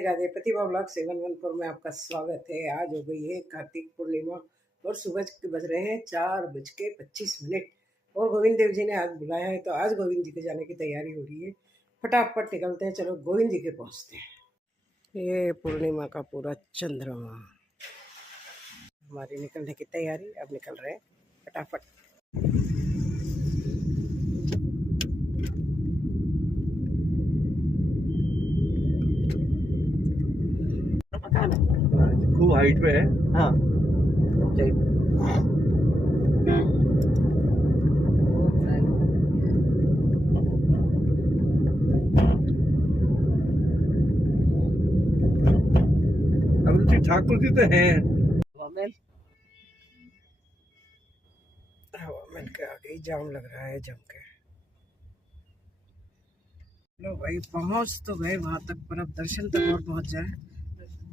राधे प्रतिभा blog 714 में आपका स्वागत है। आज हो गई है कार्तिक पूर्णिमा और सुबह के बज रहे हैं 4:25 और गोविंद देव जी ने आज बुलाया है, तो आज गोविंद जी के जाने की तैयारी हो रही है। फटाफट निकलते हैं, चलो गोविंद जी के पहुंचते हैं। ये पूर्णिमा का पूरा चंद्रमा, हमारी निकलने की तैयारी, अब निकल रहे हैं फटाफट। खूब हाइट पे है। हाँ अब ठाकुर जी तो हैं। हवामहल के आगे ही जाम लग रहा है जम के। लो भाई, पहुंच तो गए वहां तक, पर अब दर्शन तक और पहुंच जाए।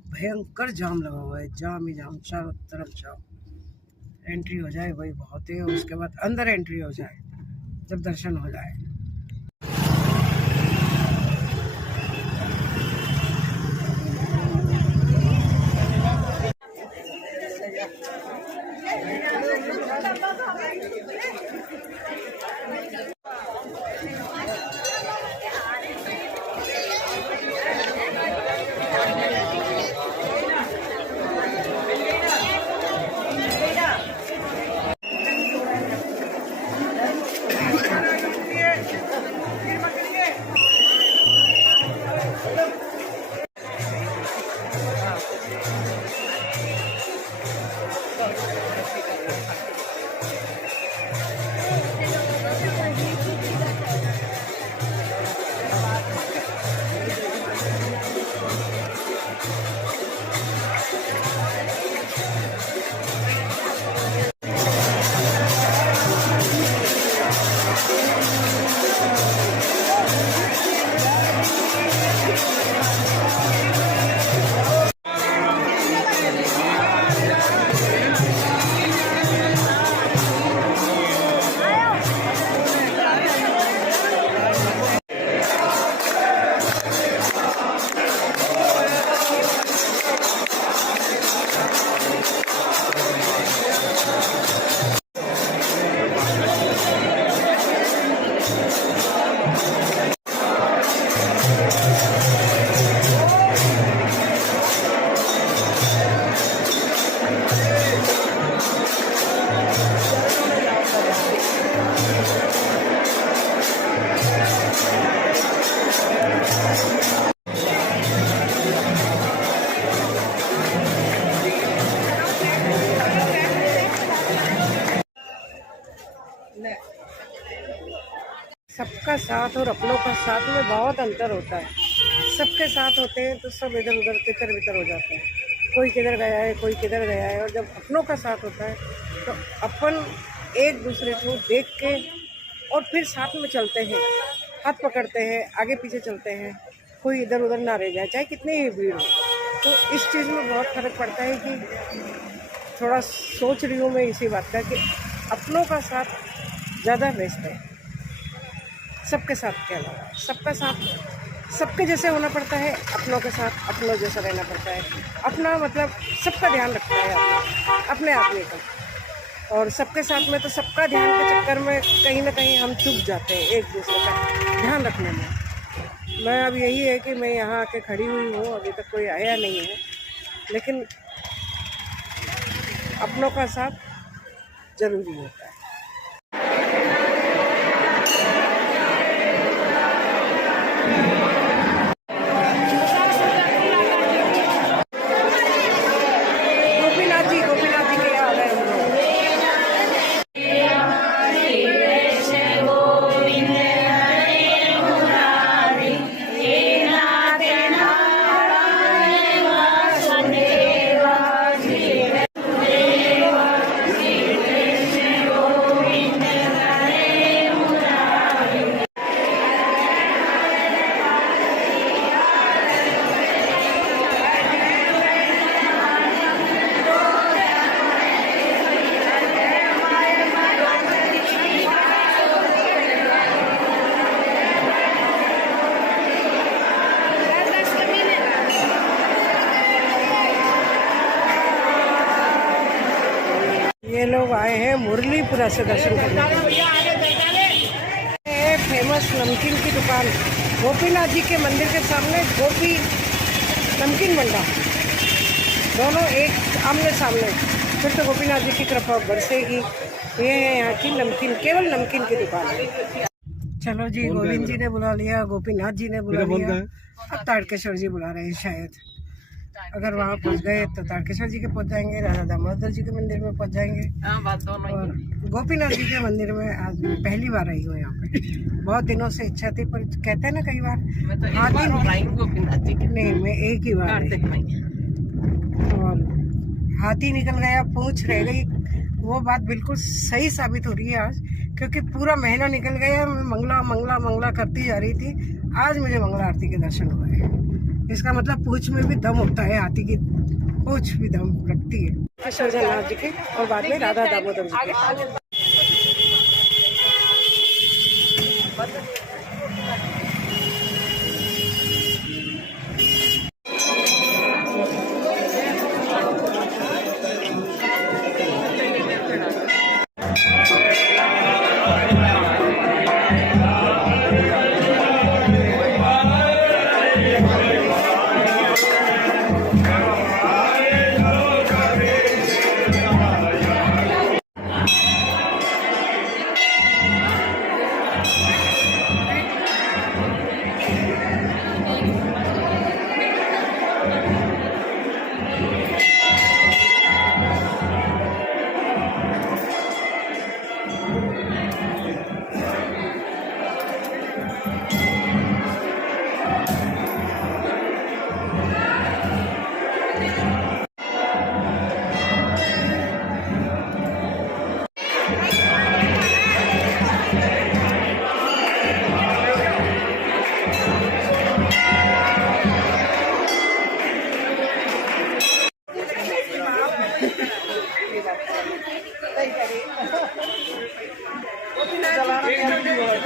भयंकर जाम लगा हुआ है, जाम ही जाम, चारों तरफ जाम। एंट्री हो जाए वही बहुत है, उसके बाद अंदर एंट्री हो जाए जब दर्शन हो जाए। सबका साथ और अपनों का साथ में बहुत अंतर होता है। सबके साथ होते हैं तो सब इधर उधर तितर बितर हो जाते हैं, कोई किधर गया है कोई किधर गया है। और जब अपनों का साथ होता है तो अपन एक दूसरे को देख के और फिर साथ में चलते हैं, हाथ पकड़ते हैं, आगे पीछे चलते हैं, कोई इधर उधर ना रह जाए, चाहे कितनी ही भीड़ हो। तो इस चीज़ में बहुत फ़र्क पड़ता है कि थोड़ा सोच रही हूँ मैं इसी बात का कि अपनों का साथ ज़्यादा बेस्ट है सबके साथ के अलावा। सबका साथ सबके जैसे होना पड़ता है, अपनों के साथ अपनों जैसा रहना पड़ता है। अपना मतलब सबका ध्यान रखता है अपने आदमी का, और सबके साथ में तो सबका ध्यान के चक्कर में कहीं ना कहीं हम चूक जाते हैं एक दूसरे का ध्यान रखने में। मैं अब यही है कि मैं यहाँ आके खड़ी हुई हूँ, अभी तक कोई आया नहीं है, लेकिन अपनों का साथ ज़रूरी होता है। तरह से दर्शन करने के लिए। फेमस नमकीन की दुकान गोपीनाथ जी के मंदिर के सामने गोपी नमकीन भंडार, दोनों एक आमने सामने। फिर तो गोपीनाथ जी की कृपा बरसेगी। ये है यहाँ की नमकीन, केवल नमकीन की दुकान है। चलो जी, गोविंद जी ने बुला लिया, गोपीनाथ जी ने बुला लिया, अब तारकेश्वर जी बुला रहे हैं शायद। अगर वहाँ पहुँच गए तो तारकेश्वर जी के पहुँच जाएंगे, राजा दामोदर जी के मंदिर में पहुँच जाएंगे, और गोपीनाथ जी के मंदिर में आज मैं पहली बार आई हूँ यहाँ पे। बहुत दिनों से इच्छा थी, पर कहते हैं ना कई बार गोपीनाथ जी के नहीं, मैं एक ही बार आई। और हाथी निकल गया, पूंछ रह गई, वो बात बिल्कुल सही साबित हो रही है आज, क्योंकि पूरा महीना निकल गया, मैं मंगला मंगला मंगला करती जा रही थी। आज मुझे मंगला आरती के दर्शन हुए। इसका मतलब पूंछ में भी दम होता है, हाथी की पूंछ भी दम रखती है। केशवनाथ जी के और बाद में राधा दामोदर जी के।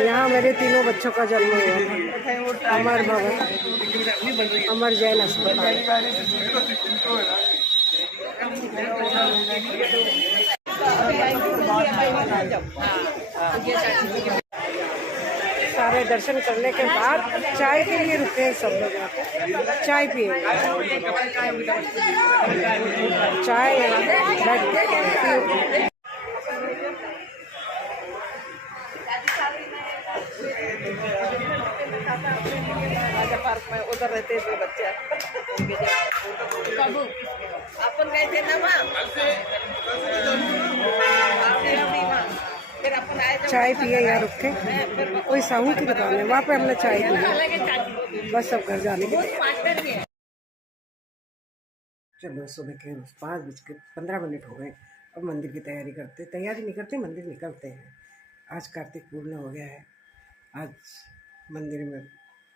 यहाँ मेरे तीनों बच्चों का जन्म हुआ था। अमर भवन, अमर जैन अस्पताल। सारे दर्शन करने के बाद चाय के लिए रुके हैं सब लोग, यहाँ पे चाय पिए, चाय राजा पार्क में उधर रहते थे बच्चे। अपन गए थे ना वहाँ, फिर अपन आए चाय पिए यहाँ रुक के। कोई साहू की दुकान है, वहाँ पे हमने चाय पी, बस अब घर जाने के लिए। चलो, सुबह के 5:15 हो गए। अब मंदिर की तैयारी नहीं करते, मंदिर निकलते हैं। आज कार्तिक पूर्ण हो गया है। आज मंदिर में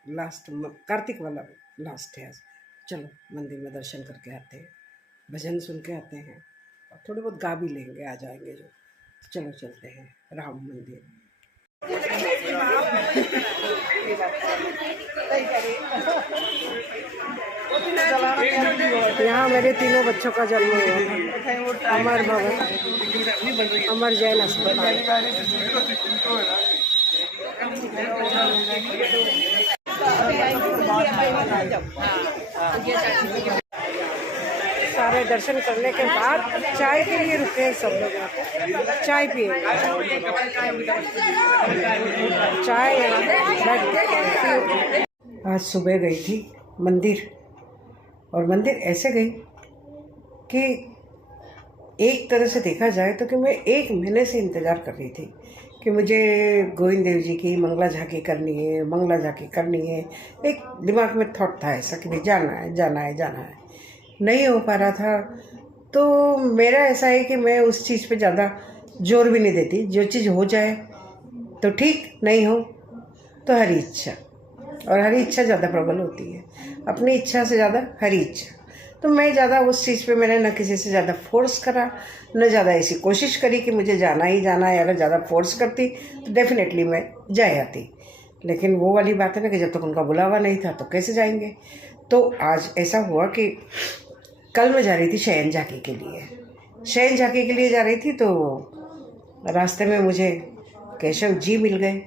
लास्ट, कार्तिक वाला लास्ट है आज। चलो मंदिर में दर्शन करके आते हैं, भजन सुन के आते हैं, और थोड़े बहुत गा भी लेंगे, आ जाएंगे जो। चलो चलते हैं राम मंदिर। यहाँ मेरे तीनों बच्चों का जन्म हुआ था। अमर भवन, अमर जैन अस्पताल। सारे दर्शन करने के बाद चाय के लिए रुके हैं सब लोग, यहाँ पे चाय पिए, चाय। आज सुबह गई थी मंदिर, और मंदिर ऐसे गई कि एक तरह से देखा जाए तो कि मैं 1 महीने से इंतज़ार कर रही थी कि मुझे गोविंद देव जी की मंगला झांकी करनी है, मंगला झांकी करनी है। एक दिमाग में थॉट था ऐसा कि भाई जाना है जाना है जाना है। नहीं हो पा रहा था, तो मेरा ऐसा है कि मैं उस चीज़ पे ज़्यादा जोर भी नहीं देती। जो चीज़ हो जाए तो ठीक, नहीं हो तो हरी इच्छा, और हरी इच्छा ज़्यादा प्रबल होती है, अपनी इच्छा से ज़्यादा हरी इच्छा। तो मैं ज़्यादा उस चीज़ पे मैंने न किसी से ज़्यादा फोर्स करा, न ज़्यादा ऐसी कोशिश करी कि मुझे जाना ही जाना है। अगर ज़्यादा फोर्स करती तो डेफिनेटली मैं जा आती, लेकिन वो वाली बात है ना कि जब तक उनका बुलावा नहीं था तो कैसे जाएंगे। तो आज ऐसा हुआ कि कल मैं जा रही थी शयन झांकी के लिए। शयन झांकी के लिए जा रही थी, तो रास्ते में मुझे केशव जी मिल गए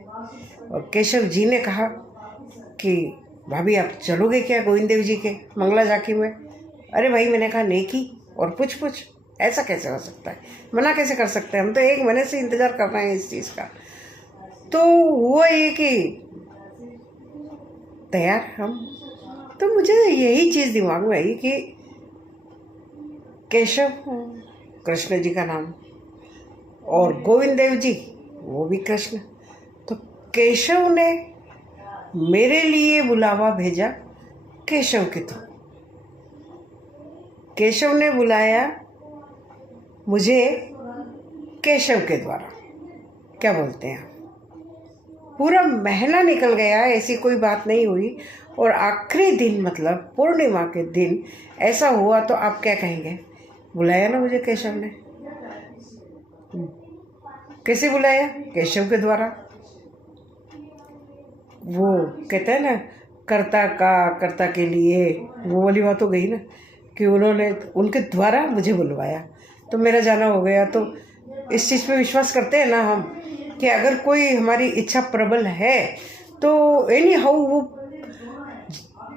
और केशव जी ने कहा कि भाभी आप चलोगे क्या गोविंद देव जी के मंगला झांकी में। अरे भाई मैंने कहा नहीं की और पूछ ऐसा कैसे हो सकता है, मना कैसे कर सकते हैं, हम तो 1 महीने से इंतज़ार कर रहे हैं इस चीज़ का। तो हुआ ये कि तैयार हम, तो मुझे यही चीज़ दिमाग में आई कि केशव कृष्ण जी का नाम और गोविंद देव जी वो भी कृष्ण, तो केशव ने मेरे लिए बुलावा भेजा केशव के थ्रू। केशव ने बुलाया मुझे केशव के द्वारा, क्या बोलते हैं, पूरा महीना निकल गया, ऐसी कोई बात नहीं हुई। और आखिरी दिन मतलब पूर्णिमा के दिन ऐसा हुआ तो आप क्या कहेंगे, बुलाया ना मुझे केशव ने। कैसे बुलाया, केशव के द्वारा। वो कहते हैं ना कर्ता के लिए, वो वाली बात हो गई ना कि उन्होंने उनके द्वारा मुझे बुलवाया तो मेरा जाना हो गया। तो इस चीज़ पे विश्वास करते हैं ना हम कि अगर कोई हमारी इच्छा प्रबल है तो एनी हाउ वो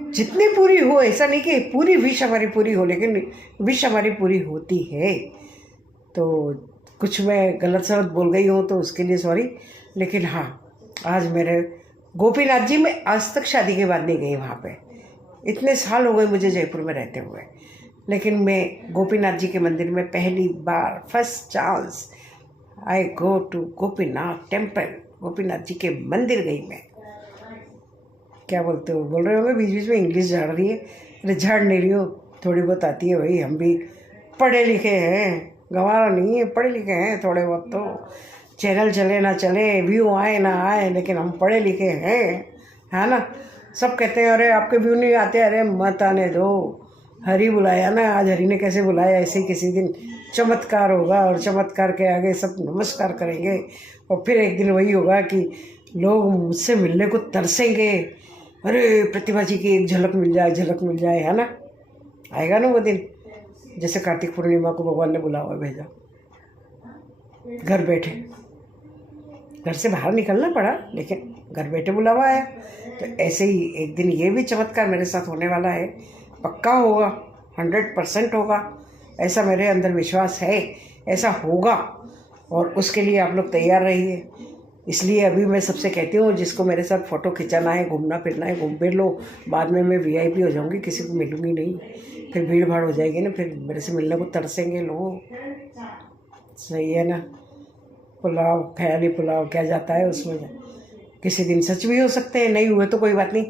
जितनी पूरी हो, ऐसा नहीं कि पूरी विश हमारी पूरी हो, लेकिन विश हमारी पूरी होती है। तो कुछ मैं गलत सलत बोल गई हूँ तो उसके लिए सॉरी। लेकिन हाँ, आज मेरे गोपीनाथ जी में आज तक शादी के बाद नहीं गई वहाँ पे, इतने साल हो गए मुझे जयपुर में रहते हुए, लेकिन मैं गोपीनाथ जी के मंदिर में पहली बार first chance I go to Gopinath temple, Gopinath ji के मंदिर गई मैं। क्या बोलते हो, बोल रहे होंगे बीच बीच में इंग्लिश झाड़ रही है। अरे झाड़ नहीं रही हो, थोड़ी बहुत आती है भाई, हम भी पढ़े लिखे हैं, गंवारा नहीं है, पढ़े लिखे हैं थोड़े बहुत। तो चैनल चले ना चले, व्यू आए ना आए, लेकिन हम पढ़े लिखे हैं, है ना। सब कहते हैं अरे आपके व्यू नहीं आते, अरे मत आने दो, हरी बुलाया ना। आज हरी ने कैसे बुलाया, ऐसे ही किसी दिन चमत्कार होगा और चमत्कार के आगे सब नमस्कार करेंगे और फिर एक दिन वही होगा कि लोग मुझसे मिलने को तरसेंगे, अरे प्रतिभा जी की एक झलक मिल जाए, है ना। आएगा ना वो दिन, जैसे कार्तिक पूर्णिमा को भगवान ने बुलावा भेजा, घर बैठे, घर से बाहर निकलना पड़ा लेकिन घर बैठे बुलावा आया। तो ऐसे ही एक दिन ये भी चमत्कार मेरे साथ होने वाला है, पक्का होगा, 100% होगा, ऐसा मेरे अंदर विश्वास है, ऐसा होगा। और उसके लिए आप लोग तैयार रहिए। इसलिए अभी मैं सबसे कहती हूँ, जिसको मेरे साथ फ़ोटो खिंचाना है, घूमना फिरना है, घूम फिर लो, बाद में मैं VIP हो जाऊँगी, किसी को मिलूँगी नहीं, फिर भीड़ भाड़ हो जाएगी ना, फिर मेरे से मिलने को तरसेंगे लोग। सही है ना। पुलाव, ख्याली पुलाव क्या जाता है उसमें, किसी दिन सच भी हो सकते हैं, नहीं हुए तो कोई बात नहीं,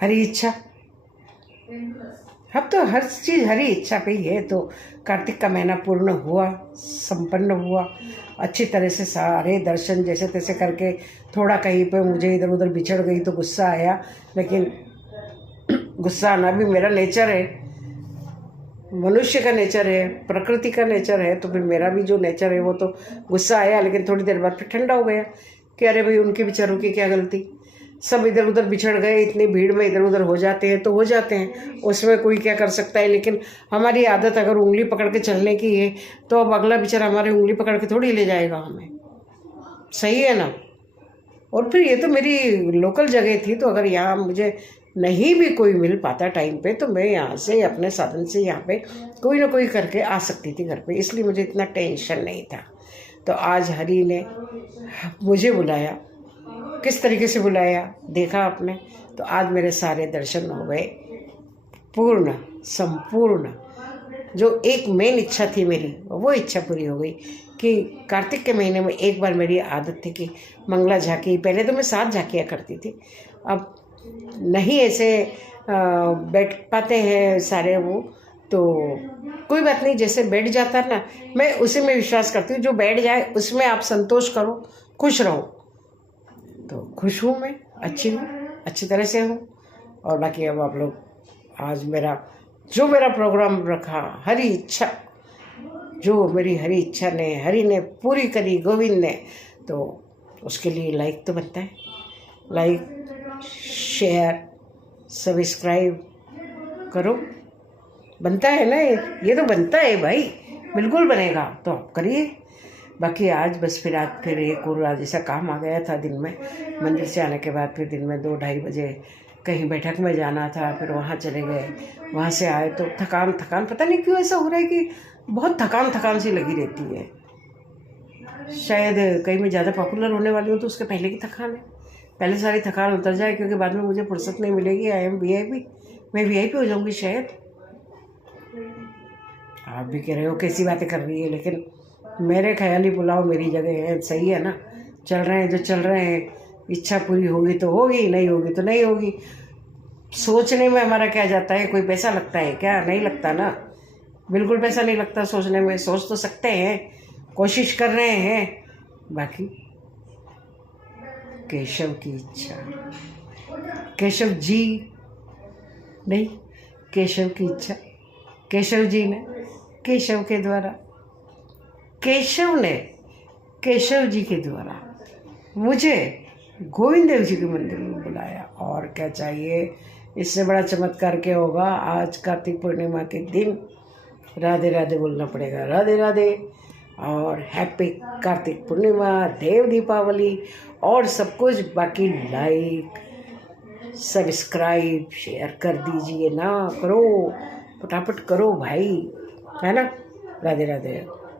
हरी इच्छा। अब तो हर चीज़ हरी इच्छा पे ही है। तो कार्तिक का महीना पूर्ण हुआ, संपन्न हुआ अच्छी तरह से, सारे दर्शन जैसे तैसे करके। थोड़ा कहीं पे मुझे इधर उधर बिछड़ गई तो गुस्सा आया, लेकिन गुस्सा आना भी मेरा नेचर है, मनुष्य का नेचर है, प्रकृति का नेचर है। तो फिर मेरा भी जो नेचर है वो तो गुस्सा आया, लेकिन थोड़ी देर बाद फिर ठंडा हो गया कि अरे भाई उनके बेचारों की क्या गलती, सब इधर उधर बिछड़ गए, इतनी भीड़ में इधर उधर हो जाते हैं तो हो जाते हैं, उसमें कोई क्या कर सकता है। लेकिन हमारी आदत अगर उंगली पकड़ के चलने की है तो अब अगला बेचारा हमारी उंगली पकड़ के थोड़ी ले जाएगा हमें, सही है ना। और फिर ये तो मेरी लोकल जगह थी, तो अगर यहाँ मुझे नहीं भी कोई मिल पाता टाइम पे तो मैं यहाँ से अपने साधन से यहाँ पे कोई ना कोई करके आ सकती थी घर पे, इसलिए मुझे इतना टेंशन नहीं था। तो आज हरी ने मुझे बुलाया, किस तरीके से बुलाया देखा आपने। तो आज मेरे सारे दर्शन हो गए पूर्ण संपूर्ण। जो एक मेन इच्छा थी मेरी, वो इच्छा पूरी हो गई कि कार्तिक के महीने में एक बार मेरी आदत थी कि मंगला झांकी, पहले तो मैं 7 झांकियाँ करती थी, अब नहीं ऐसे बैठ पाते हैं सारे वो, तो कोई बात नहीं, जैसे बैठ जाता है ना, मैं उसी में विश्वास करती हूँ, जो बैठ जाए उसमें आप संतोष करो, खुश रहो। तो खुश हूँ मैं, अच्छी हूँ, अच्छी तरह से हूँ। और बाकी अब आप लोग, आज मेरा प्रोग्राम रखा, हरी इच्छा, जो मेरी हरी इच्छा ने हरी ने पूरी करी, गोविंद ने, तो उसके लिए लाइक तो बनता है, लाइक शेयर सब्सक्राइब करो, बनता है ना, ये तो बनता है भाई, बिल्कुल बनेगा, तो आप करिए। बाकी आज बस फिर एक और आज ऐसा काम आ गया था दिन में, मंदिर से आने के बाद फिर दिन में 2-2:30 बजे कहीं बैठक में जाना था, फिर वहाँ चले गए। वहाँ से आए तो थकान पता नहीं क्यों ऐसा हो रहा है कि बहुत थकान सी लगी रहती है। शायद कहीं मैं ज़्यादा पॉपुलर होने वाली हूँ तो उसके पहले की थकान है, पहले सारी थकान उतर जाए, क्योंकि बाद में मुझे फुर्सत नहीं मिलेगी। आई एम VIP, मैं VIP हो जाऊँगी शायद। आप भी कह रहे हो कैसी बातें कर रही है, लेकिन मेरे ख्याली पुलाव मेरी जगह है, सही है ना। चल रहे हैं जो चल रहे हैं, इच्छा पूरी होगी तो होगी, नहीं होगी तो नहीं होगी। सोचने में हमारा क्या जाता है, कोई पैसा लगता है क्या? नहीं लगता ना, बिल्कुल पैसा नहीं लगता सोचने में। सोच तो सकते हैं, कोशिश कर रहे हैं, बाकी केशव की इच्छा, केशव जी नहीं, केशव की इच्छा, केशव जी ने केशव के द्वारा, केशव ने केशव जी के द्वारा मुझे गोविंद देव जी के मंदिर में बुलाया। और क्या चाहिए, इससे बड़ा चमत्कार क्या होगा। आज कार्तिक पूर्णिमा के दिन राधे राधे बोलना पड़ेगा, राधे राधे, और हैप्पी कार्तिक पूर्णिमा, देव दीपावली और सब कुछ। बाकी लाइक सब्सक्राइब शेयर कर दीजिए ना, करो फटाफट करो भाई, है ना। राधे राधे।